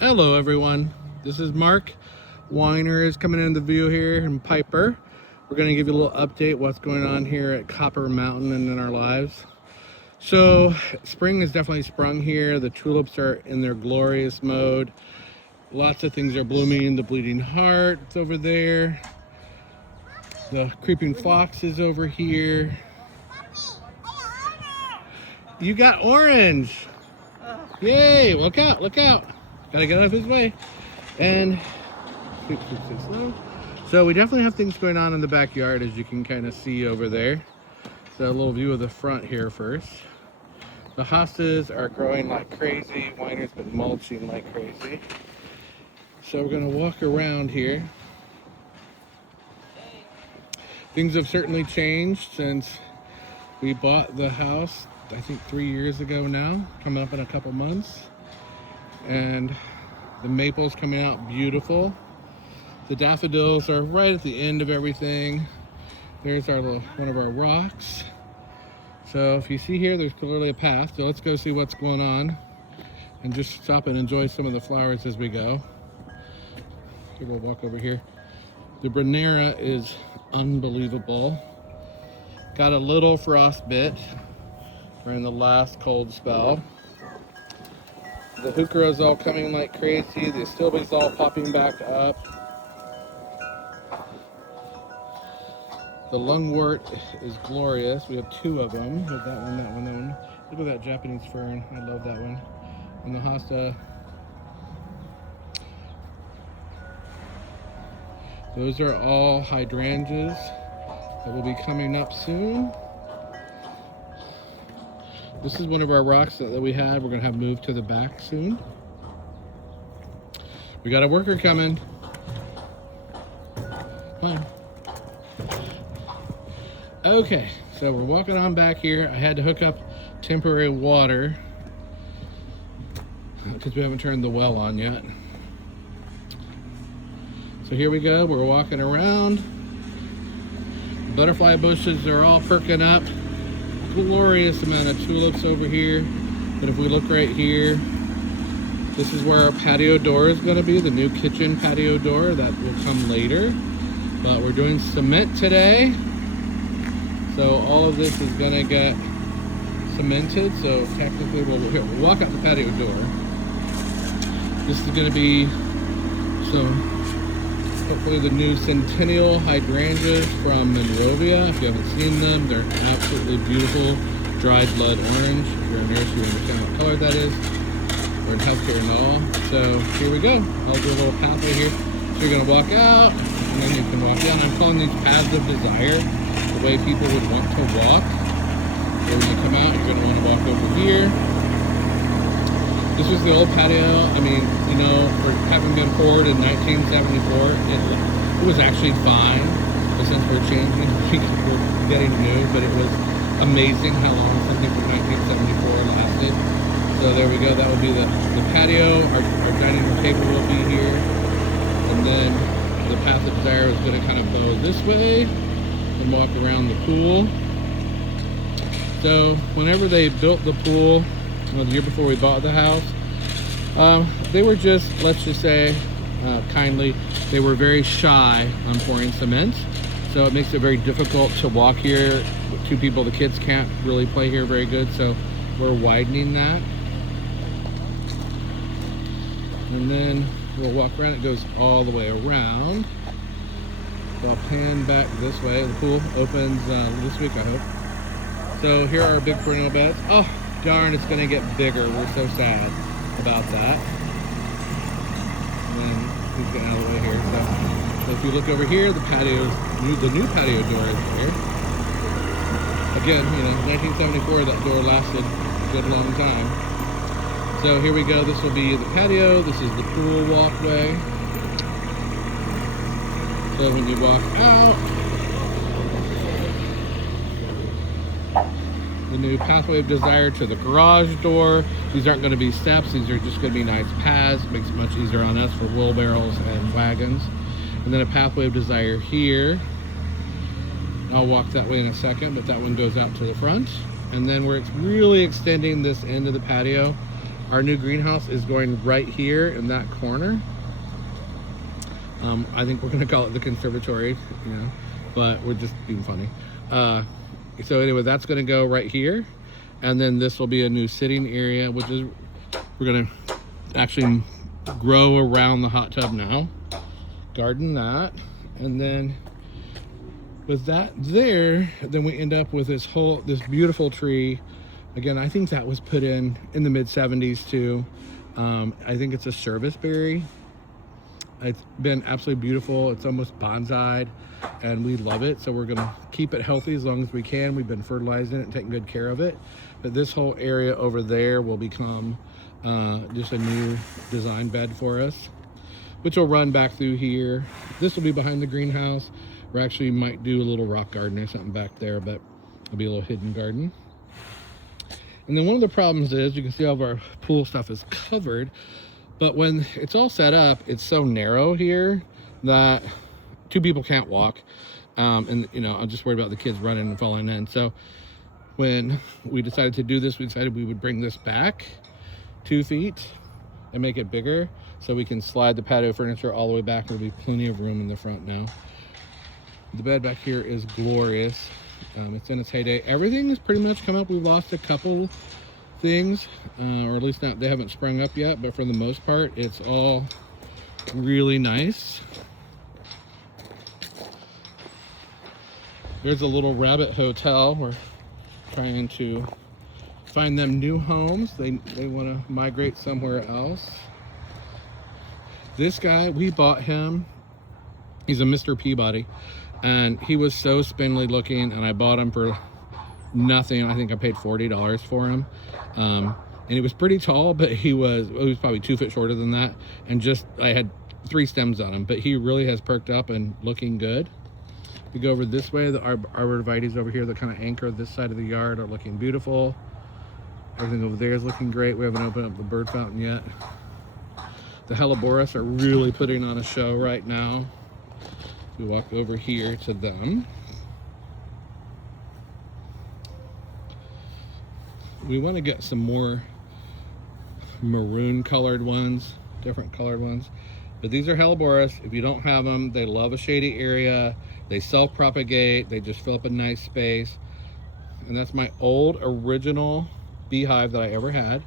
Hello everyone, this is Mark. Weiner is coming into the view here in Piper. We're going to give you a little update what's going on here at Copper Mountain and in our lives. So spring has definitely sprung here. The tulips are in their glorious mode. Lots of things are blooming. The bleeding heart's over there. The creeping fox is over here. You got orange. Yay, look out, look out. Gotta get out of his way. And so we definitely have things going on in the backyard, as you can kind of see over there. So a little view of the front here first. The hostas are growing like crazy. Weiner's been mulching like crazy. So we're gonna walk around here. Things have certainly changed since we bought the house, I think 3 years ago now, coming up in a couple months. And the maple's coming out beautiful. The daffodils are right at the end of everything. There's our little, one of our rocks. So if you see here, there's clearly a path. So let's go see what's going on and just stop and enjoy some of the flowers as we go. Here, we'll walk over here. The Brunnera is unbelievable. Got a little frostbite during the last cold spell. The heuchera is all coming like crazy. The astilbe's all popping back up. The lungwort is glorious. We have two of them. We have that one, that one, that one. Look at that Japanese fern. I love that one. And the hosta. Those are all hydrangeas that will be coming up soon. This is one of our rocks that we had. We're gonna have moved to the back soon. We got a worker coming. Come on. Okay, so we're walking on back here. I had to hook up temporary water because we haven't turned the well on yet. So here we go, we're walking around. Butterfly bushes are all perking up. Glorious amount of tulips over here. But if we look right here, this is where our patio door is gonna be, the new kitchen patio door. That will come later. But we're doing cement today. So all of this is gonna get cemented. So technically we'll walk out the patio door. This is gonna be hopefully the new Centennial hydrangeas from Monrovia. If you haven't seen them, they're absolutely beautiful. Dried blood orange. If you're a nurse, you understand what color that is. We're in healthcare and all. So here we go. I'll do a little pathway here. So you're gonna walk out, and then you can walk down. I'm calling these paths of desire, the way people would want to walk. So when you come out, you're gonna wanna walk over here. This was the old patio. I mean, you know, for having been poured in 1974, it was actually fine. But since we're changing, we're getting new, but it was amazing how long something from 1974 lasted. So there we go, that will be the patio. Our dining room table will be here. And then the path of desire is gonna kind of go this way and walk around the pool. So whenever they built the pool, the year before we bought the house, they were just, let's just say, kindly, they were very shy on pouring cement. So it makes it very difficult to walk here. With two people, the kids can't really play here very good. So we're widening that. And then we'll walk around. It goes all the way around. So I'll pan back this way. The pool opens this week, I hope. So here are our big perennial beds. Oh, darn, it's gonna get bigger. We're so sad about that. And then he's getting out of the way here. So if you look over here, the new patio door is here. Again, you know, 1974, that door lasted a good long time. So here we go. This will be the patio. This is the pool walkway. So when you walk out, the new pathway of desire to the garage door. These aren't going to be steps. These are just going to be nice paths. Makes it much easier on us for wheelbarrows and wagons. And then a pathway of desire here. I'll walk that way in a second, but that one goes out to the front. And then we're really extending this end of the patio Our new greenhouse is going right here in that corner. I think we're gonna call it the conservatory, you know, but we're just being funny. So anyway, that's gonna go right here. And then this will be a new sitting area, which is, we're gonna actually grow around the hot tub now. Garden that. And then with that there, then we end up with this beautiful tree. Again, I think that was put in the mid 70s too. I think it's a service berry. It's been absolutely beautiful. It's almost bonsai'd and we love it. So we're gonna keep it healthy as long as we can. We've been fertilizing it and taking good care of it. But this whole area over there will become just a new design bed for us, which will run back through here. This will be behind the greenhouse. We actually might do a little rock garden or something back there, but it'll be a little hidden garden. And then one of the problems is, you can see all of our pool stuff is covered, but when it's all set up, it's so narrow here that 2 people can't walk. And you know, I'm just worried about the kids running and falling in. So when we decided to do this, we decided we would bring this back 2 feet and make it bigger so we can slide the patio furniture all the way back. There'll be plenty of room in the front now. The bed back here is glorious. It's in its heyday. Everything has pretty much come up. We've lost a couple things, or at least not, they haven't sprung up yet, but for the most part, it's all really nice. There's a little rabbit hotel. We're trying to find them new homes. They want to migrate somewhere else. This guy, we bought him. He's a Mr. Peabody, and he was so spindly looking, and I bought him for nothing. I think I paid $40 for him. And he was pretty tall, but he was probably 2 feet shorter than that. And just, I had 3 stems on him, but he really has perked up and looking good. We go over this way, the arborvitaes over here that kind of anchor this side of the yard are looking beautiful. Everything over there is looking great. We haven't opened up the bird fountain yet. The Helleborus are really putting on a show right now. We walk over here to them. We want to get some more maroon colored ones, different colored ones. But these are Helleborus. If you don't have them, they love a shady area. They self-propagate. They just fill up a nice space. And that's my old original beehive that I ever had.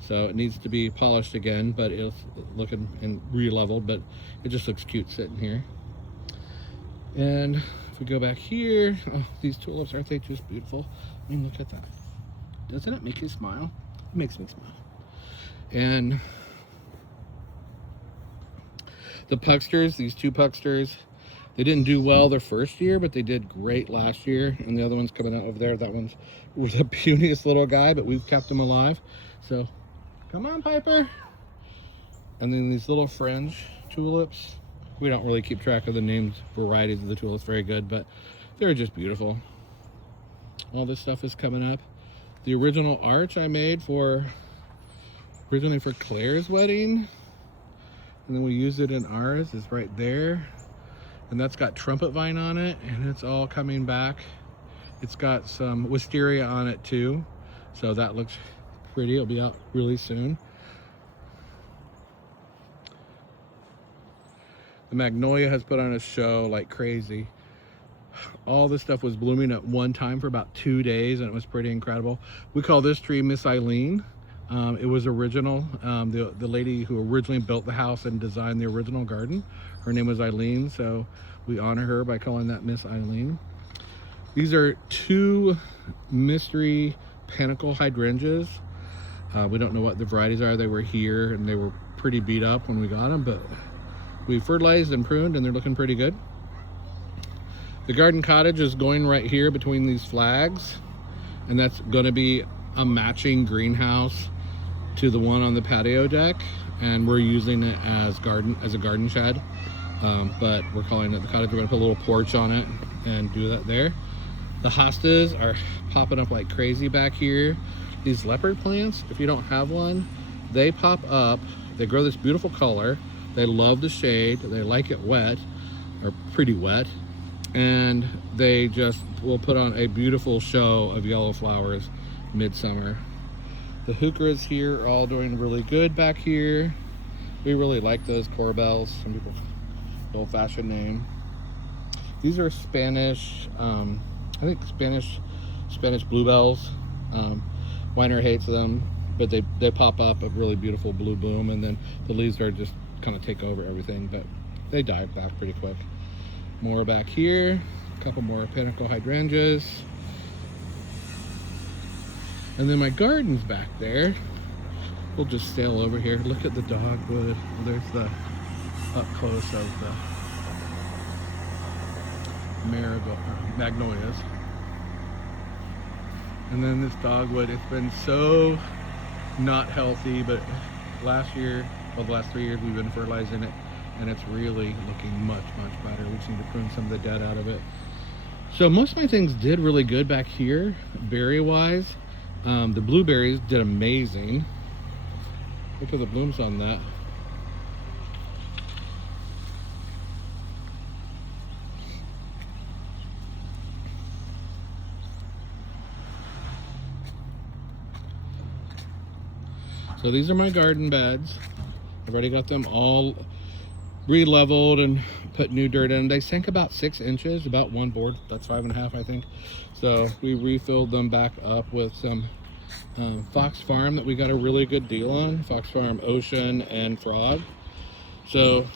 So it needs to be polished again, but it's looking and re-leveled, but it just looks cute sitting here. And if we go back here, oh, these tulips, aren't they just beautiful? I mean, look at that. Doesn't it make you smile? It makes me smile. And the Pucksters, these 2 Pucksters, they didn't do well their first year, but they did great last year. And the other one's coming out over there. That one's the puniest little guy, but we've kept him alive. So come on, Piper. And then these little fringe tulips. We don't really keep track of the names, varieties of the tulips very good, but they're just beautiful. All this stuff is coming up. The original arch I made originally for Claire's wedding, and then we used it in ours, is right there. And that's got trumpet vine on it, and it's all coming back. It's got some wisteria on it too, so that looks pretty. It'll be out really soon. The magnolia has put on a show like crazy. All this stuff was blooming at one time for about 2 days, and it was pretty incredible. We call this tree Miss Eileen. It was original. The lady who originally built the house and designed the original garden, her name was Eileen, so we honor her by calling that Miss Eileen. These are 2 mystery panicle hydrangeas. We don't know what the varieties are. They were here and they were pretty beat up when we got them, but we fertilized and pruned and they're looking pretty good. The garden cottage is going right here between these flags, and that's going to be a matching greenhouse to the one on the patio deck, and we're using it as a garden shed, but we're calling it the cottage. We're going to put a little porch on it and do that there. The hostas are popping up like crazy back here. These leopard plants, if you don't have one, they pop up. They grow this beautiful color. They love the shade. They like it wet, or pretty wet, and they just will put on a beautiful show of yellow flowers midsummer. The heucheras here are all doing really good back here. We really like those corbels. Some people, the old-fashioned name. These are Spanish, I think Spanish bluebells. Weiner hates them, but they pop up a really beautiful blue bloom, and then the leaves are just kind of take over everything, but they die back pretty quick. More back here, a couple more pinnacle hydrangeas. And then my garden's back there. We'll just sail over here. Look at the dogwood. There's the up close of the magnolias. And then this dogwood, it's been so not healthy, but last year, well, the last 3 years we've been fertilizing it, and it's really looking much better. We just need to prune some of the dead out of it. So most of my things did really good back here, berry wise. The blueberries did amazing. Look at the blooms on that. So these are my garden beds. I've already got them all re-leveled and put new dirt in. They sank about 6 inches, about one board. That's 5.5, I think. So we refilled them back up with some Fox Farm that we got a really good deal on. Fox Farm Ocean and Frog. So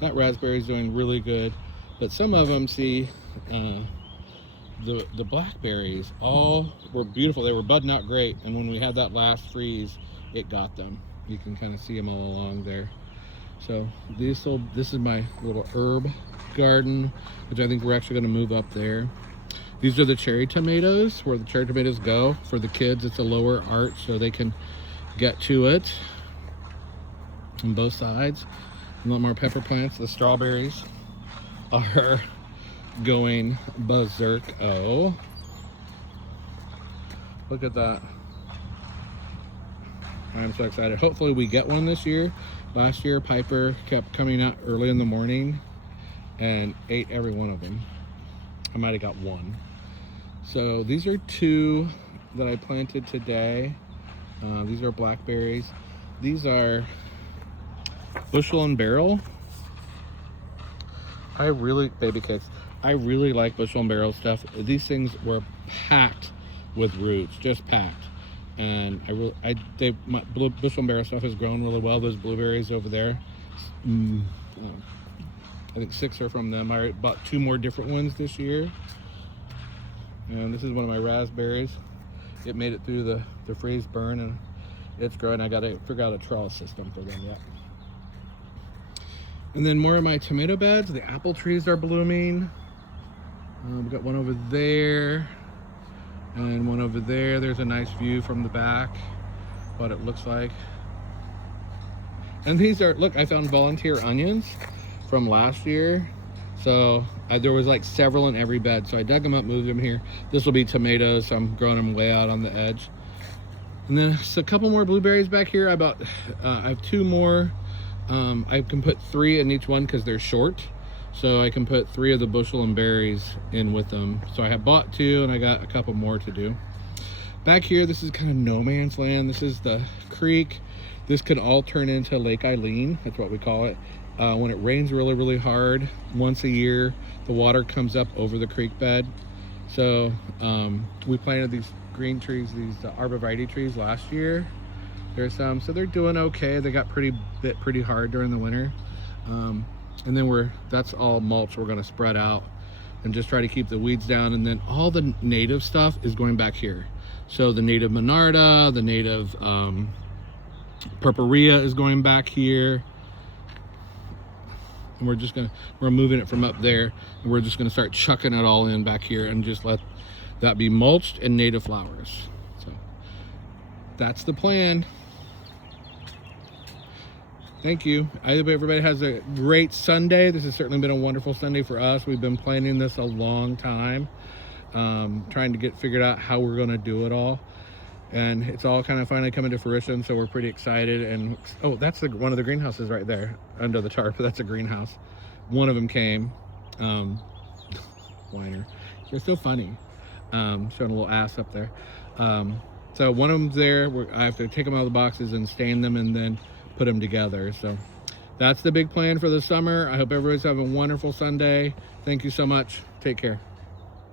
that raspberry's doing really good. But some of them, see, the blackberries all were beautiful. They were budding out great, and when we had that last freeze, it got them. You can kind of see them all along there. So this is my little herb garden, which I think we're actually going to move up there. These are the cherry tomatoes, where the cherry tomatoes go. For the kids, it's a lower arch so they can get to it on both sides. A lot more pepper plants. The strawberries are going berserk. Oh, look at that. I'm so excited. Hopefully we get one this year. Last year Piper kept coming out early in the morning and ate every one of them. I might have got one. So these are 2 that I planted today. These are blackberries. These are bushel and barrel. Baby cakes. I really like bushel and barrel stuff. These things were packed with roots, just packed. And my bushel and barrel stuff has grown really well. Those blueberries over there, I think 6 are from them. I bought 2 more different ones this year. And this is one of my raspberries. It made it through the freeze burn, and it's growing. I gotta figure out a trellis system for them yet. And then more of my tomato beds. The apple trees are blooming. We've got one over there and one over there. There's a nice view from the back, what it looks like. And these are, look, I found volunteer onions from last year. So there was like several in every bed. So I dug them up, moved them here. This will be tomatoes, so I'm growing them way out on the edge. And then a couple more blueberries back here. I have 2 more. I can put 3 in each one because they're short. So I can put 3 of the bushel and berries in with them. So I have bought 2 and I got a couple more to do. Back here, this is kind of no man's land. This is the creek. This could all turn into Lake Eileen. That's what we call it. When it rains really hard, once a year, the water comes up over the creek bed. So we planted these green trees, these arborvitae trees last year. There's some, so they're doing okay. They got bit pretty hard during the winter. And then that's all mulch we're gonna spread out and just try to keep the weeds down. And then all the native stuff is going back here. So the native Monarda, the native Purpurea is going back here. And we're moving it from up there, and we're just gonna start chucking it all in back here and just let that be mulched and native flowers. So that's the plan. Thank you. I hope everybody has a great Sunday. This has certainly been a wonderful Sunday for us. We've been planning this a long time, trying to get figured out how we're gonna do it all. And it's all kind of finally coming to fruition, so we're pretty excited. And oh, that's one of the greenhouses right there under the tarp. That's a greenhouse. One of them came. Weiner, you're so funny. Showing a little ass up there. So So one of them's there. I have to take them out of the boxes and stain them and then put them together. So that's the big plan for the summer. I hope everybody's having a wonderful Sunday. Thank you so much. Take care.